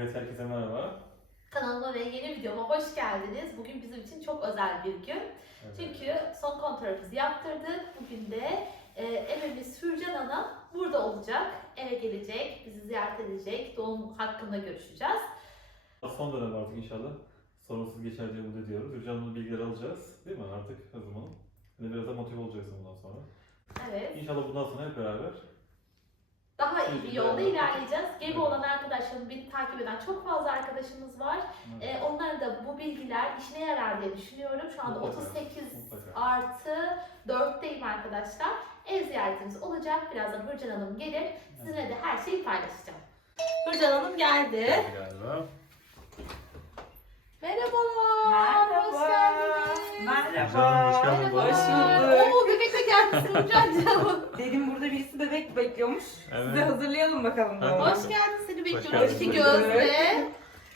Evet herkese merhaba. Kanalıma ve yeni videoma hoş geldiniz. Bugün bizim için çok özel bir gün. Evet. Çünkü son kontrolümüzü yaptırdık. Bugün de e, evimiz Hürcan Hanım burada olacak. Eve gelecek, bizi ziyaret edecek. Doğum hakkında görüşeceğiz. Son dönem artık inşallah sorunsuz geçer diye umut ediyoruz. Hürcan'ın bilgileri alacağız değil mi artık o zaman? Hani biraz da motive olacaksın bundan sonra. Evet. İnşallah bundan sonra hep beraber. Daha iyi bir yolda ilerleyeceğiz. Gebe Evet. olan arkadaşlarım, beni takip eden çok fazla arkadaşımız var. E, onlara da bu bilgiler işine yarar diye düşünüyorum. Şu anda Mutlaka, 38 mutlaka. artı 4'teyim arkadaşlar. Ev ziyaretimiz olacak. Birazdan Hürcan Hanım gelir. Sizinle de her şeyi paylaşacağım. Hürcan Hanım geldi. Merhabalar. Hoş geldiniz. Merhaba. Hürcan, hoş geldin. Merhabalar. Hoş bulduk. Hürcan'cığım. Dedim burada birisi bebek bekliyormuş. Evet. Size hazırlayalım bakalım. Hadi. Hoş geldin. Seni bekliyoruz. geldin. İki gözle.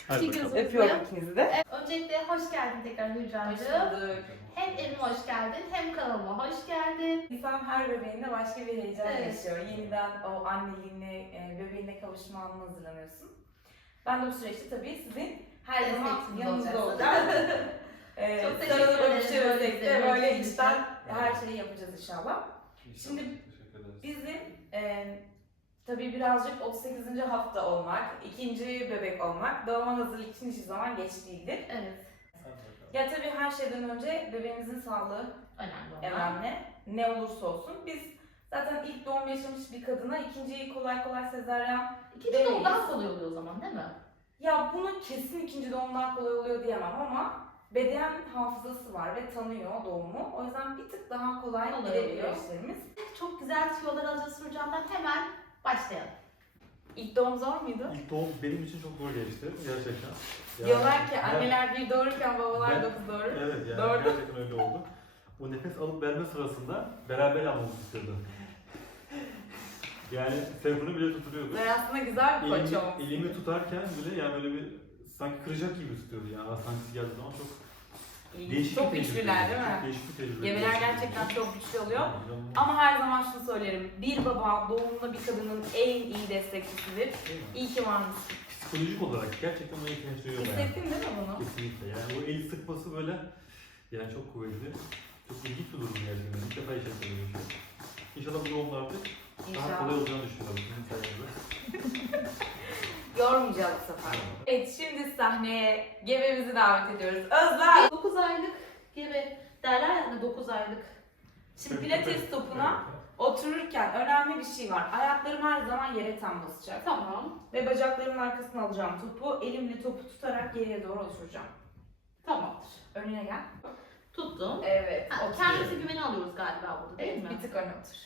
Hadi İki gözle. Öpüyorum ikinizi de. Evet, Öncelikle hoş geldin tekrar Hürcan'cığım. Hem evime hoş geldin hem kanalıma hoş geldin. İnsan her bebeğinde başka bir heyecan Evet. yaşıyor. Yeniden o anneliğine, e, bebeğine kavuşma anına hazırlanıyorsun. Ben de bu süreçte tabii sizin her zaman yanınızda olacağım. Ee, Çok teşekkür sarılıp ederim öpüşüyoruz böyle içten her şeyi yapacağız inşallah. İnşallah. Şimdi. Bizim e, tabii birazcık 38. hafta olmak, ikinci bebek olmak doğuma hazırlık için hiçbir zaman geç değildir. Evet. Ya tabii her şeyden önce bebeğimizin sağlığı Önemli olan. önemli. Ne olursa olsun. Biz zaten ilk doğum yaşamış bir kadına ikinciyi kolay kolay sezaryen İkinci Demeyiz. doğum daha kolay oluyor o zaman değil mi? ya bunu kesin ikinci doğumdan kolay oluyor diyemem ama beden hafızası var ve tanıyor doğumu. O yüzden bir tık daha kolay gidebiliyor işlerimiz. Çok güzel tüyolar alacağız Hürcan'dan. Hemen başlayalım. İlk doğum zor muydu? İlk doğum benim için çok zor geçti gerçekten. Yani- Diyorlar ki anneler bir doğururken babalar Ben- dokuz doğurur. Evet yani Doğru. gerçekten öyle oldu. O nefes alıp verme sırasında beraber almamızı istiyordu. Yani telefonu bile tutuluyordu. Ve aslında güzel bir koç Elimi, elimi tutarken bile yani böyle bir sanki kıracak gibi tutuyordu yani sancısı geldiği zaman çok değişik Çok bir tecrübe. güçlüler değil mi? Değişik bir tecrübe. Gerçekten çok güçlü oluyor. Ama her zaman şunu söylerim. Bir baba doğumunda bir kadının en iyi destekçisidir. İyi ki varmış. Psikolojik olarak gerçekten ona ihtiyaç duyuyor. Hissettin değil mi bunu? Kesinlikle yani o el sıkması böyle yani çok kuvvetli. Çok ilginç bir durum gerçekten. İlk defa yaşadım böyle bir şey. İnşallah bu doğumlarda daha kolay İnşallah. olacağını düşünüyorum. Sizin sayenizde. Yormayacağız bu sefer. Sahneye gebemizi davet ediyoruz. Özlem! 9 aylık gibi derler ya 9 aylık. Şimdi pilates topuna otururken önemli bir şey var. Ayaklarım her zaman yere tam basacak. Tamam. Ve bacaklarımın arkasına alacağım topu. Elimle topu tutarak geriye doğru oturacağım. Tamamdır. Önüne gel. Tuttum. Evet. Ha, otur. kendisi güveni alıyoruz galiba burada değil Evet, mi? bir tık öne otur.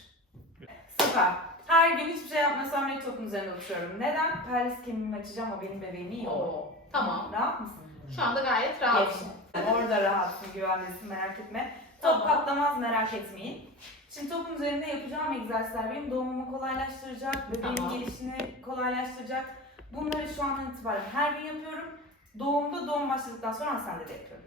Süper. Her gün hiçbir şey yapmasam bile topun üzerine oturuyorum. Neden? Pelvis kemiğimi açacağım o benim bebeğim iyi olur. Oo, Tamam. Rahat mısın? Şu anda gayet rahatım. Gevşe. Orada rahatsın, güvendesin merak etme. Top Tamam. patlamaz merak etmeyin. Şimdi topun üzerinde yapacağım egzersizler benim doğumumu kolaylaştıracak, bebeğin Tamam. gelişini kolaylaştıracak. Bunları şu andan itibaren her gün yapıyorum. Doğumda doğum başladıktan sonra hastanede de yapıyorum.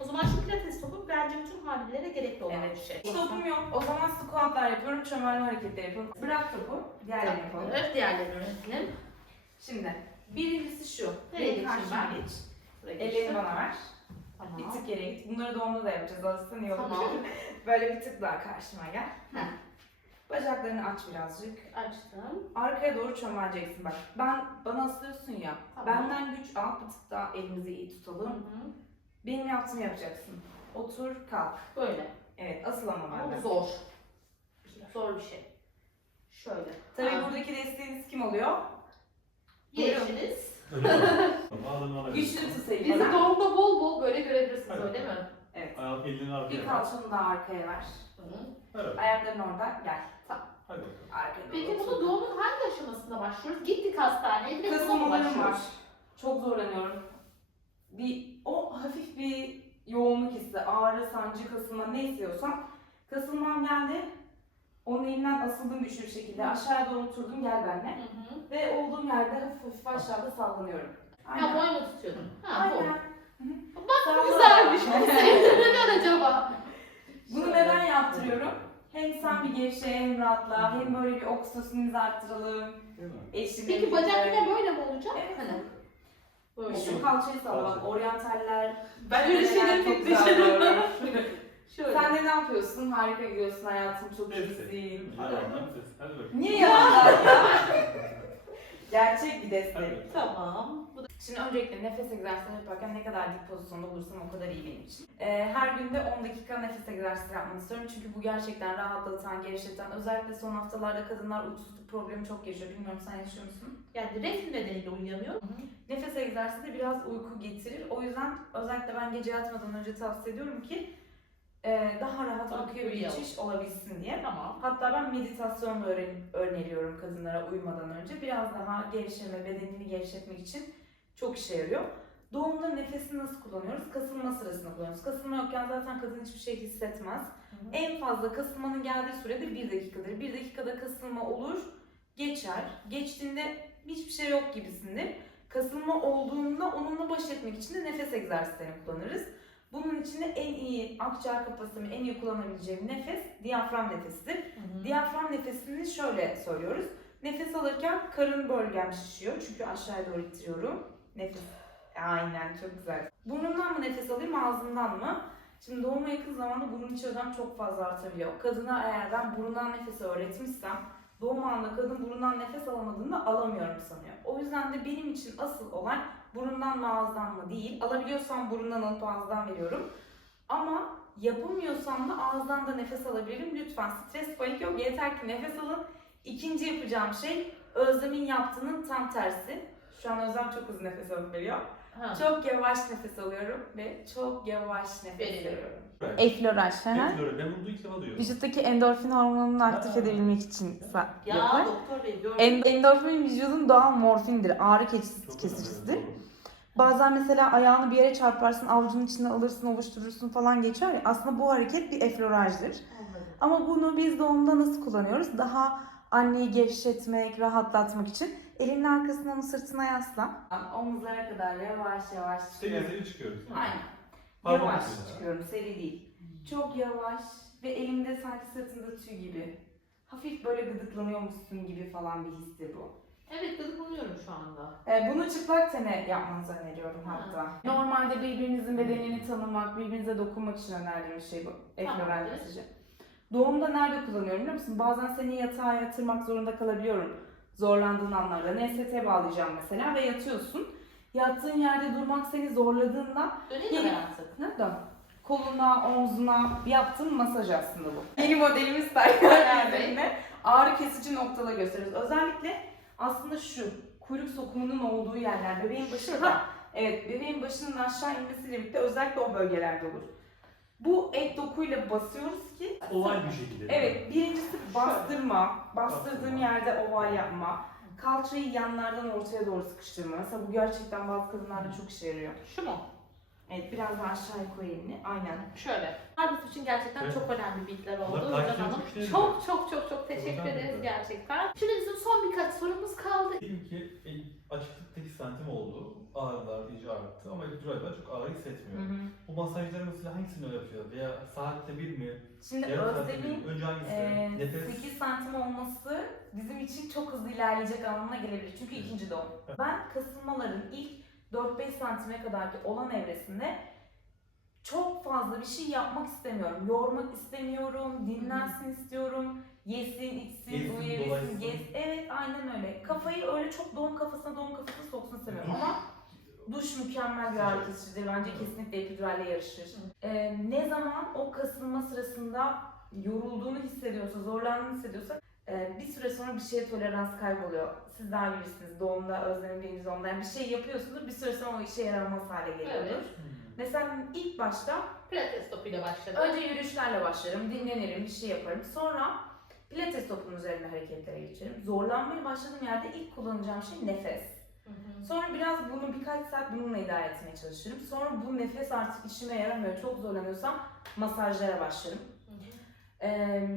O zaman şu pilates topu bence bütün hamilelere gerekli olan bir şey. Hiç topum yok. O zaman squatlar yapıyorum, çömelme hareketleri yapıyorum. Bırak topu, diğerlerini yapalım. Tamamdır. Diğerlerini öğretelim. Şimdi birincisi şu. Nereye geçeyim karşıma ben? geç. Buraya Ellerini geçtim. bana ver. Tamam. Bir tık geriye git. Bunları doğumda da yapacağız. Alışsın iyi olur. Tamam. Böyle bir tık daha karşıma gel. Heh. Bacaklarını aç birazcık. Açtım. Arkaya doğru çömeleceksin bak. Ben bana asılıyorsun ya. Tamam. Benden güç al. Bir tık daha elimizi iyi Hı tutalım. hı. Benim yaptığımı yapacaksın. Otur, kalk. Böyle. Evet, asıl ama Ama benden. bu zor. Zor bir şey. Şöyle. Tabii Ha. buradaki desteğiniz kim oluyor? Buyurun. Yeşiliz. Ağzını ona Güçlü tutayım Bizi bana. doğumda bol bol böyle görebilirsiniz öyle mi? Evet. Ayağın elini arkaya Bir ver. kalçanı da arkaya ver. Hı. Evet. Ayakların orada. Gel. Hadi bakalım. Arkaya doğru Peki otur. bunu doğumun hangi aşamasında başlıyoruz? Gittik hastaneye direkt Kasılmalarım başlıyoruz. var. Çok zorlanıyorum. Bir hafif bir yoğunluk hissi, ağrı, sancı, kasılma ne istiyorsam. Kasılmam geldi. Onun elinden asıldım güçlü bir şekilde. Aşağıya doğru oturdum gel benimle. Hı hı. Ve olduğum yerde hafif hafif aşağıda sallanıyorum. Ha boy mu tutuyordun? Ha Aynen. boy. Bak Bak güzelmiş. Bu senin neden acaba? Bunu neden yaptırıyorum? Hem sen bir gevşe hem rahatla hem böyle bir oksitosininizi arttıralım. Değil mi? Eşlik Peki bacak yine böyle mi olacak? Evet. Hani. Böyle. Şu kalçayı sallamak, oryantaller. Ben öyle şeyleri pek böyle. Şöyle. Sen de ne yapıyorsun? Harika gidiyorsun hayatım, çok ses. Hadi bakalım. Niye ya? Gerçek bir destek. Tamam. Bu da Şimdi öncelikle nefes egzersizleri yaparken ne kadar dik pozisyonda bulursam o kadar iyi benim için. Ee, her günde 10 dakika nefes egzersizi yapmanı istiyorum. Çünkü bu gerçekten rahatlatan, gevşeten, özellikle son haftalarda kadınlar uykusuzluk problemi çok yaşıyor. Bilmiyorum sen yaşıyor musun? yani reflü nedeniyle uyuyamıyor. Nefes egzersizi biraz uyku getirir. O yüzden özellikle ben gece yatmadan önce tavsiye ediyorum ki e, daha rahat Daha uykuya bir geçiş olabilsin diye. Tamam. Hatta ben meditasyon öğren- öneriyorum kadınlara uyumadan önce. Biraz daha gevşeme, bedenini gevşetmek için çok işe yarıyor. Doğumda nefesi nasıl kullanıyoruz? Kasılma sırasında kullanıyoruz. Kasılma yokken zaten kadın hiçbir şey hissetmez. En fazla kasılmanın geldiği sürede bir dakikadır. Bir dakikada kasılma olur, geçer. Geçtiğinde hiçbir şey yok gibisindir. Kasılma olduğunda onunla baş etmek için de nefes egzersizlerini kullanırız. Bunun için de en iyi akciğer kapasitemi, en iyi kullanabileceğim nefes diyafram nefesidir. Diyafram nefesini şöyle söylüyoruz. Nefes alırken karın bölgem şişiyor çünkü aşağıya doğru ittiriyorum. Nefes. Aynen çok güzel. Burnumdan mı nefes alayım ağzımdan mı? Şimdi doğuma yakın zamanda burun içi ödem çok fazla artabiliyor. Kadına eğer ben burundan nefesi öğretmişsem doğum anında kadın burundan nefes alamadığında alamıyorum sanıyor. O yüzden de benim için asıl olay burundan mı ağızdan mı değil. Alabiliyorsam burundan alıp ağızdan veriyorum. Ama yapamıyorsam da ağızdan da nefes alabilirim. Lütfen stres panik yok. Yeter ki nefes alın. İkinci yapacağım şey Özlem'in yaptığının tam tersi. Şu an Özlem çok hızlı nefes alıp veriyor. Ha. Çok yavaş nefes alıyorum ve çok yavaş nefes Veriyorum. Efloraj. Evet, Lore, ben bunu ilk defa duyuyorum. Vücuttaki endorfin hormonunu aktif Ha. edebilmek için sa- Ya yapılır. doktor bey gördüm. En- endorfin vücudun doğal morfindir. Ağrı Çok önemli, kesicisidir. doğru. Bazen mesela ayağını bir yere çarparsın, avucunun içine alırsın, ovuşturursun falan geçer ya. Aslında bu hareket bir eflorajdır. Anladım. Ama bunu biz doğumda nasıl kullanıyoruz? Daha anneyi gevşetmek, rahatlatmak için. Elinin arkasına onu sırtına yasla. Omuzlara kadar yavaş yavaş Seri seri çıkıyoruz. değil mi? Aynen. Parmak yavaş ucuyla. çıkıyorum, seri değil. Çok yavaş ve elimde sanki sırtında tüy gibi. Hafif böyle gıdıklanıyormuşsun gibi falan bir hissi bu. Evet gıdıklanıyorum şu anda. Ee, bunu çıplak tene yapmanızı öneriyorum Ha. hatta. Normalde birbirinizin bedenini tanımak, birbirinize dokunmak için önerdiğim şey bu. Efloral Tamamdır. Doğumda nerede kullanıyorum biliyor musun? Bazen seni yatağa yatırmak zorunda kalabiliyorum. Zorlandığın anlarda. NST bağlayacağım mesela ve yatıyorsun. Yattığın yerde durmak seni zorladığında Döneyim mi ben ne dön? Koluna, omzuna yaptığın masaj aslında bu. Yeni modelimiz yerlerinde ağrı kesici noktalar gösteriyoruz. Özellikle aslında şu kuyruk sokumunun olduğu yerler bebeğin başında. Evet bebeğin başının aşağı inmesiyle birlikte özellikle o bölgelerde olur. Bu ek dokuyla basıyoruz ki Olay bir şekilde. Evet, birincisi bastırma, bastırdığım Bastırma. yerde oval yapma, kalçayı yanlardan ortaya doğru sıkıştırma. Mesela bu gerçekten bazı kadınlarda çok işe yarıyor. Şu mu? Evet, biraz daha aşağıya koy elini. Aynen. Şöyle. Harbisi için gerçekten Evet. çok önemli bilgiler oldu. Bunlar Hocam takip Hanım. Çok çok çok çok teşekkür ederiz gerçekten. Şimdi bizim son birkaç sorumuz kaldı. Diyelim ki e, açıklık 8 santim oldu. Ağrılar iyice arttı ama epiduralde çok ağrı hissetmiyor. Bu masajları mesela hangisini yapacağız? Veya saatte bir mi? Şimdi Özlem'in mi? Önce hangisi? e, Nefes. 8 santim olması bizim için çok hızlı ilerleyecek anlamına gelebilir. Çünkü ikinci doğum. Ben kasılmaların ilk 4-5 santime kadarki olan evresinde çok fazla bir şey yapmak istemiyorum. Yormak istemiyorum, dinlensin istiyorum. Yesin, içsin, Gezsin, uyuyabilsin, gez. Evet aynen öyle. Kafayı öyle çok doğum kafasına doğum kafasına soksun istemiyorum ama duş mükemmel bir ağrı kesicidir. Bence kesinlikle epiduralle yarışır. Ee, ne zaman o kasılma sırasında yorulduğunu hissediyorsa, zorlandığını hissediyorsa e, bir süre sonra bir şeye tolerans kayboluyor. Siz daha bilirsiniz doğumda, özlemin birinci doğumda. Yani bir şey yapıyorsunuz, bir süre sonra o işe yaramaz hale geliyordur. Evet. Mesela ilk başta Pilates topuyla başladık. önce yürüyüşlerle başlarım, dinlenirim, bir şey yaparım. Sonra pilates topunun üzerinde hareketlere geçerim. Zorlanmaya başladığım yerde ilk kullanacağım şey nefes. Hı hı. Sonra biraz bunu birkaç saat bununla idare etmeye çalışırım. Sonra bu nefes artık işime yaramıyor, çok zorlanıyorsam masajlara başlarım. Hı hı. Ee,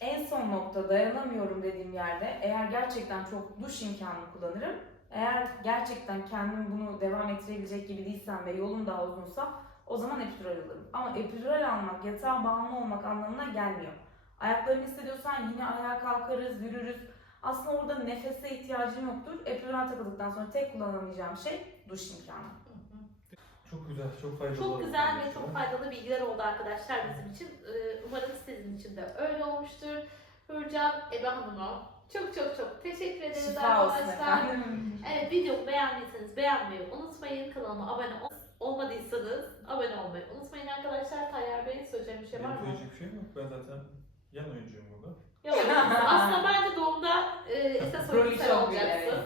en son nokta dayanamıyorum dediğim yerde eğer gerçekten çok duş imkanı kullanırım. Eğer gerçekten kendim bunu devam ettirebilecek gibi değilsem ve yolum daha uzunsa o zaman epidural alırım. Ama epidural almak yatağa bağımlı olmak anlamına gelmiyor. Ayaklarını hissediyorsan yine ayağa kalkarız, yürürüz. Aslında orada nefese ihtiyacım yoktur. Epidural takıldıktan sonra tek kullanamayacağım şey duş imkanı. Çok güzel, çok faydalı. Çok güzel ve çok faydalı bilgiler oldu arkadaşlar bizim için. Ee, Umarım sizin için de öyle olmuştur. Hürcan Ebe Hanım'a çok çok çok teşekkür ederiz Şifa olsun arkadaşlar. efendim. Evet videomu beğendiyseniz beğenmeyi unutmayın. Kanalıma abone ol- olmadıysanız abone olmayı unutmayın arkadaşlar. Tayyar Bey söyleyeceğim bir şey var Benim mı? söyleyecek bir şeyim yok. Ben zaten yan oyuncuyum burada. Yok. Aslında bence doğumda e, esas Rolü oyuncu sen çok olacaksın. evet.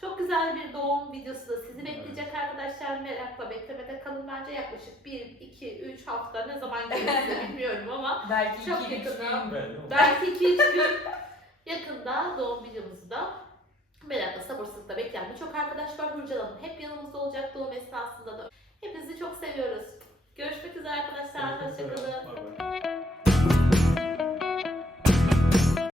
Çok güzel bir doğum videosu da sizi bekleyecek arkadaşlar. Merakla beklemede kalın bence yaklaşık 1, 2, 3 hafta ne zaman gelirse bilmiyorum ama Belki Çok iki üç yakında. gün. Belki 2-3 gün yakında doğum videomuzu da merakla sabırsızlıkla bekleyen birçok arkadaş var. Hürcan Hanım hep yanımızda olacak doğum esnasında da. Hepinizi çok seviyoruz. Görüşmek üzere arkadaşlar. Hoşçakalın.